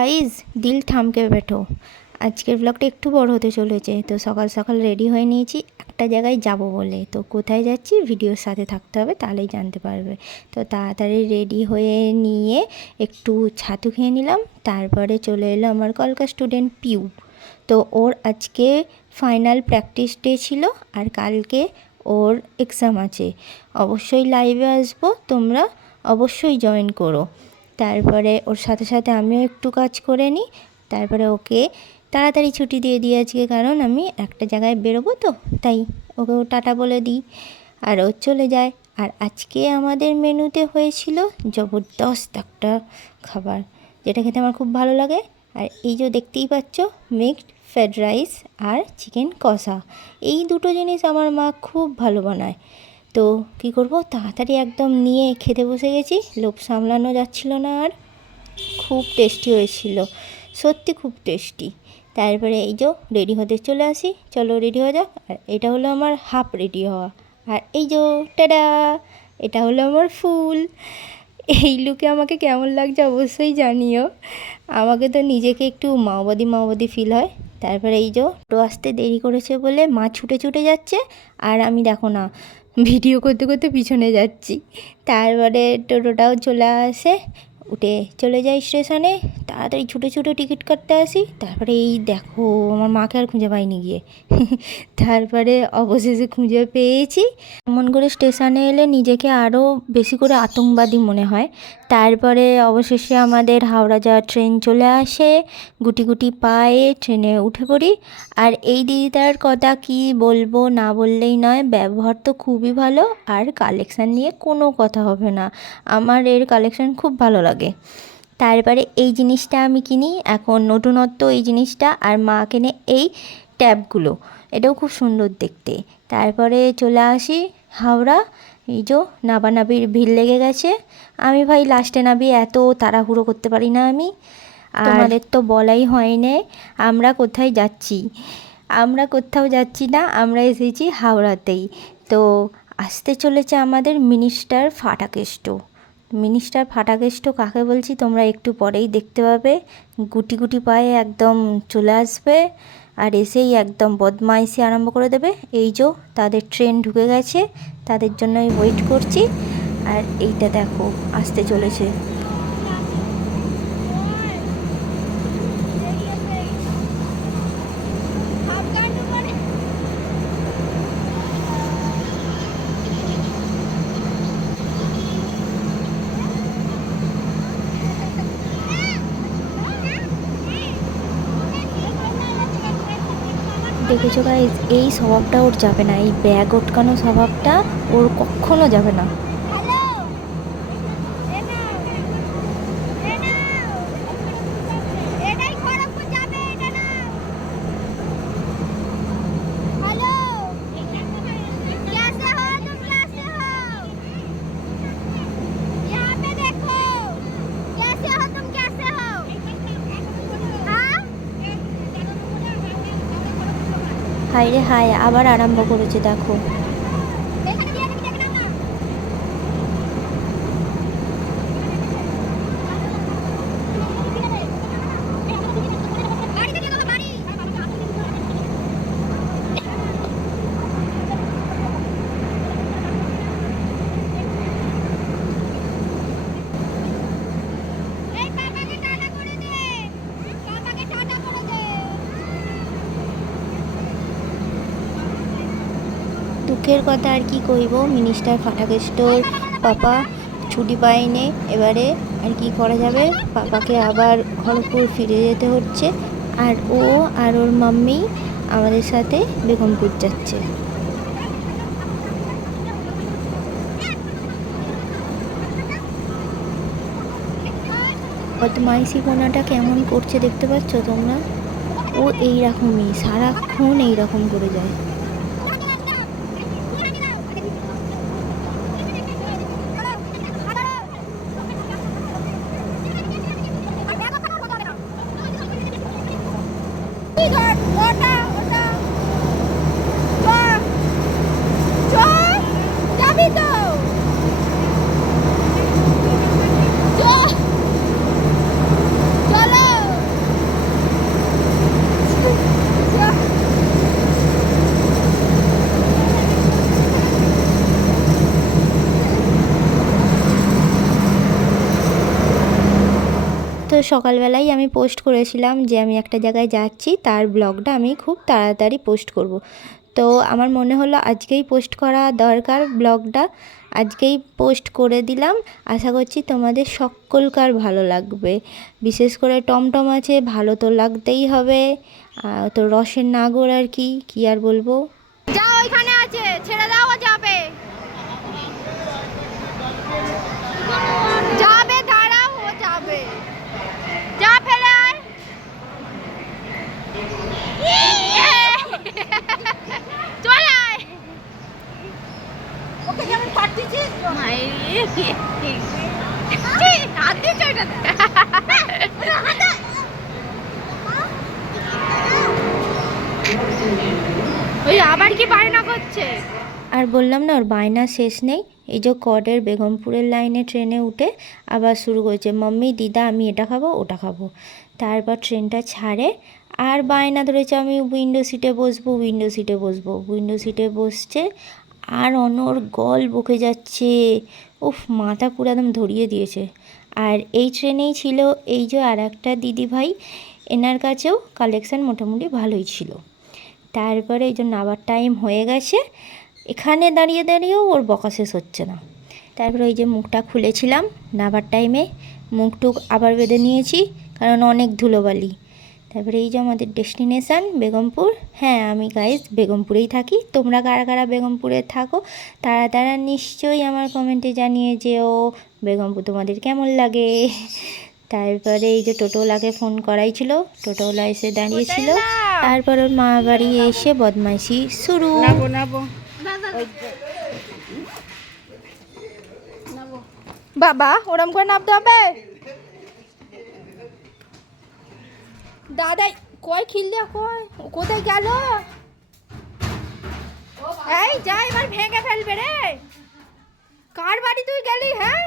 Guys দিল থামকে বেঠো। আজকের ব্লগটা একটু বড় হতে চলেছে। তো সকাল সকাল রেডি হয়ে নিয়েছি একটা জায়গায় যাব বলে। তো কোথায় যাচ্ছি ভিডিওর সাথে থাকতে হবে, তাহলেই জানতে পারবে। তো তাড়াতাড়ি রেডি হয়ে নিয়ে একটু ছাতু খেয়ে নিলাম। তারপরে চলে এলো আমার কলকাতা স্টুডেন্ট পিউ। তো ওর আজকে ফাইনাল প্র্যাকটিস ডে ছিল, আর কালকে ওর এক্সাম আছে। অবশ্যই লাইভে আসবো, তোমরা অবশ্যই জয়েন করো। তারপরে ওর সাথে সাথে আমিও একটু কাজ করে নিই। তারপরে ওকে তাড়াতাড়ি ছুটি দিয়ে দিই আজকে, কারণ আমি একটা জায়গায় বেরোবো, তো তাই ওকেও টাটা বলে দিই আর ও চলে যায়। আর আজকে আমাদের মেনুতে হয়েছিল জবরদস্ত একটা খাবার, যেটা খেতে আমার খুব ভালো লাগে। আর এই যে দেখতেই পাচ্ছ, মিক্সড ফ্রায়েড রাইস আর চিকেন কষা। এই দুটো জিনিস আমার মা খুব ভালো বানায়। তো কী করব, তাড়াতাড়ি একদম নিয়ে খেতে বসে গেছি, লোভ সামলানো যাচ্ছিল না আর। খুব টেস্টি হয়েছিল, সত্যি খুব টেস্টি। তারপরে এই যে রেডি হতে চলে আসি, চলো রেডি হয়ে যাক। আর এটা হলো আমার হাফ রেডি হওয়া। আর এই যে টাডা, এটা হলো আমার ফুল। এই লুকে আমাকে কেমন লাগছে অবশ্যই জানিও। আমাকে তো নিজেকে একটু মাওবাদী মাওবাদী ফিল হয়। তারপরে এই যে টোটো আসতে দেরি করেছে বলে মা ছুটে ছুটে যাচ্ছে, আর আমি দেখো না ভিডিও করতে করতে পিছনে যাচ্ছি। তারপরে টোটোটাও চলে আসে, উঠে চলে যাই স্টেশনে। তাড়াতাড়ি ছুটে ছুটে টিকিট কাটতে আসি। তারপরে এই দেখো আমার মাকে আর খুঁজে পাইনি গিয়ে। তারপরে অবশেষে খুঁজে পেয়েছি। এমন করে স্টেশনে এলে নিজেকে আরও বেশি করে আতঙ্কবাদী মনে হয়। তারপরে অবশেষে আমাদের হাওড়া যাওয়ার ট্রেন চলে আসে। গুটি গুটি পায়ে ট্রেনে উঠে পড়ি। আর এই দিদিটার কথা কি বলবো, না বললেই নয়। ব্যবহার তো খুবই ভালো, আর কালেকশান নিয়ে কোনো কথা হবে না। আমার এর কালেকশান খুব ভালো লাগে। তারপরে এই জিনিসটা আমি কিনি, এখন নতুনত্ব এই জিনিসটা। আর মা কেনে এই ট্যাবগুলো, এটাও খুব সুন্দর দেখতে। তারপরে চলে আসি হাওড়া। এই যে নাবানাবির ভিড় লেগে গেছে। আমি ভাই লাস্টে নাবি, এত তাড়াহুড়ো করতে পারি না আমি। আর তোমাদের তো বলাই হয়নি আমরা কোথায় যাচ্ছি। আমরা কোথাও যাচ্ছি না, আমরা এসেছি হাওড়াতেই। তো আসতে চলেছে আমাদের মিনিস্টার ফাটাকেষ্ট। মিনিস্টার ফাটাকেষ্ট কাকে বলছি তোমরা একটু পরেই দেখতে পাবে। গুটি গুটি পায়ে একদম চলে আসবে, আর এসেই একদম বদমাইশি আরম্ভ করে দেবে। এই যে তাদের ট্রেন ঢুকে গেছে, তাদের জন্য ওয়েট করছি। আর এইটা দেখো আসতে চলেছে। দেখেছো গাইস, এই স্বভাবটা ওর যাবে না। এই ব্যাগ ওটকানো স্বভাবটা ওর কখনো যাবে না। হায় রে হায়, আবার আরম্ভ করেছে দেখো। দুঃখের কথা আর কি কইব, মিনিস্টার ফাটাকেষ্টর পাপা ছুটি পায়নি এবারে। আর কি করা যাবে, পাপাকে আবার খড়গপুর ফিরে যেতে হচ্ছে। আর ও আর ওর মাম্মি আমাদের সাথে বেগমপুর যাচ্ছে। বদমাইশি কোনাটা কেমন করছে দেখতে পাচ্ছ তোমরা। ও এইরকমই সারাক্ষণ এইরকম করে যায়। সকালবেলাই আমি পোস্ট করেছিলাম যে আমি একটা জায়গায় যাচ্ছি, তার ব্লগটা আমি খুব তাড়াতাড়ি পোস্ট করব। তো আমার মনে হলো আজকেই পোস্ট করা দরকার, ব্লগটা আজকেই পোস্ট করে দিলাম। আশা করছি তোমাদের সকলকার ভালো লাগবে। বিশেষ করে টমটম আছে, ভালো তো লাগতেই হবে। তো রসের নাগর আর কি আর বলবো। যা ওইখানে আছে, ছেড়ে দাও, যাবে যাবে, দাঁড়াও, ও যাবে, যা ফেলে আয়। চল আয়, ওকে যেমন পাঠিয়েছিস মাইরে হাত দিয়ে চড়া ওই আবার কি বায়না করছে। আর বললাম না, ওর বায়না শেষ নেই। এই যে কডের বেগমপুরের লাইনে ট্রেনে উঠে আবার শুরু করছে, মাম্মি দিদা আমি এটা খাবো ওটা খাবো। তারপর ট্রেনটা ছাড়ে আর বায়না ধরেছে আমি উইন্ডো সিটে বসবো, উইন্ডো সিটে বসবো। উইন্ডো সিটে বসছে আর অনর গল বকে যাচ্ছে। উফ, মাথা পুরো একদম ধরিয়ে দিয়েছে। আর এই ট্রেনেই ছিল এই যে আর একটা দিদিভাই, এনার কাছেও কালেকশান মোটামুটি ভালোই ছিল। তারপরে এই যে নাবার টাইম হয়ে গেছে, এখানে দাঁড়িয়ে দাঁড়িয়েও ওর বকা শেষ হচ্ছে না। তারপরে ওই যে মুখটা খুলেছিলাম নাবার টাইমে, মুখটুক আবার বেঁধে নিয়েছি কারণ অনেক ধুলোবালি। তারপরে এই যে আমাদের ডেস্টিনেশান বেগমপুর। হ্যাঁ, আমি গাইস বেগমপুরেই থাকি। তোমরা কারা কারা বেগমপুরে থাকো তারা নিশ্চয়ই আমার কমেন্টে জানিয়ে যেও বেগমপুর তোমাদের কেমন লাগে। তারপরে এই যে টোটোওয়ালাকে ফোন করাই ছিল, টোটোওয়ালা এসে দাঁড়িয়েছিল। তারপর ওর মা বাড়ি এসে বদমাইশি শুরু। বাবা ওরম করে নামতে হবে। দাদাই কয় খিললে, কয় কোথায় গেল? এই যা, এবার ভেঙে ফেলবে রে। কার বাড়ি তুই গেলি? হ্যাঁ,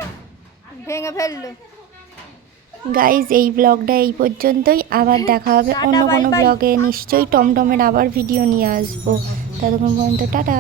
ভেঙে ফেললো। গাইজ এই ব্লগটা এই পর্যন্তই। আবার দেখা হবে অন্য কোনো ব্লগে। নিশ্চয়ই টমটমের আবার ভিডিও নিয়ে আসবো। ততক্ষণ পর্যন্ত টাটা।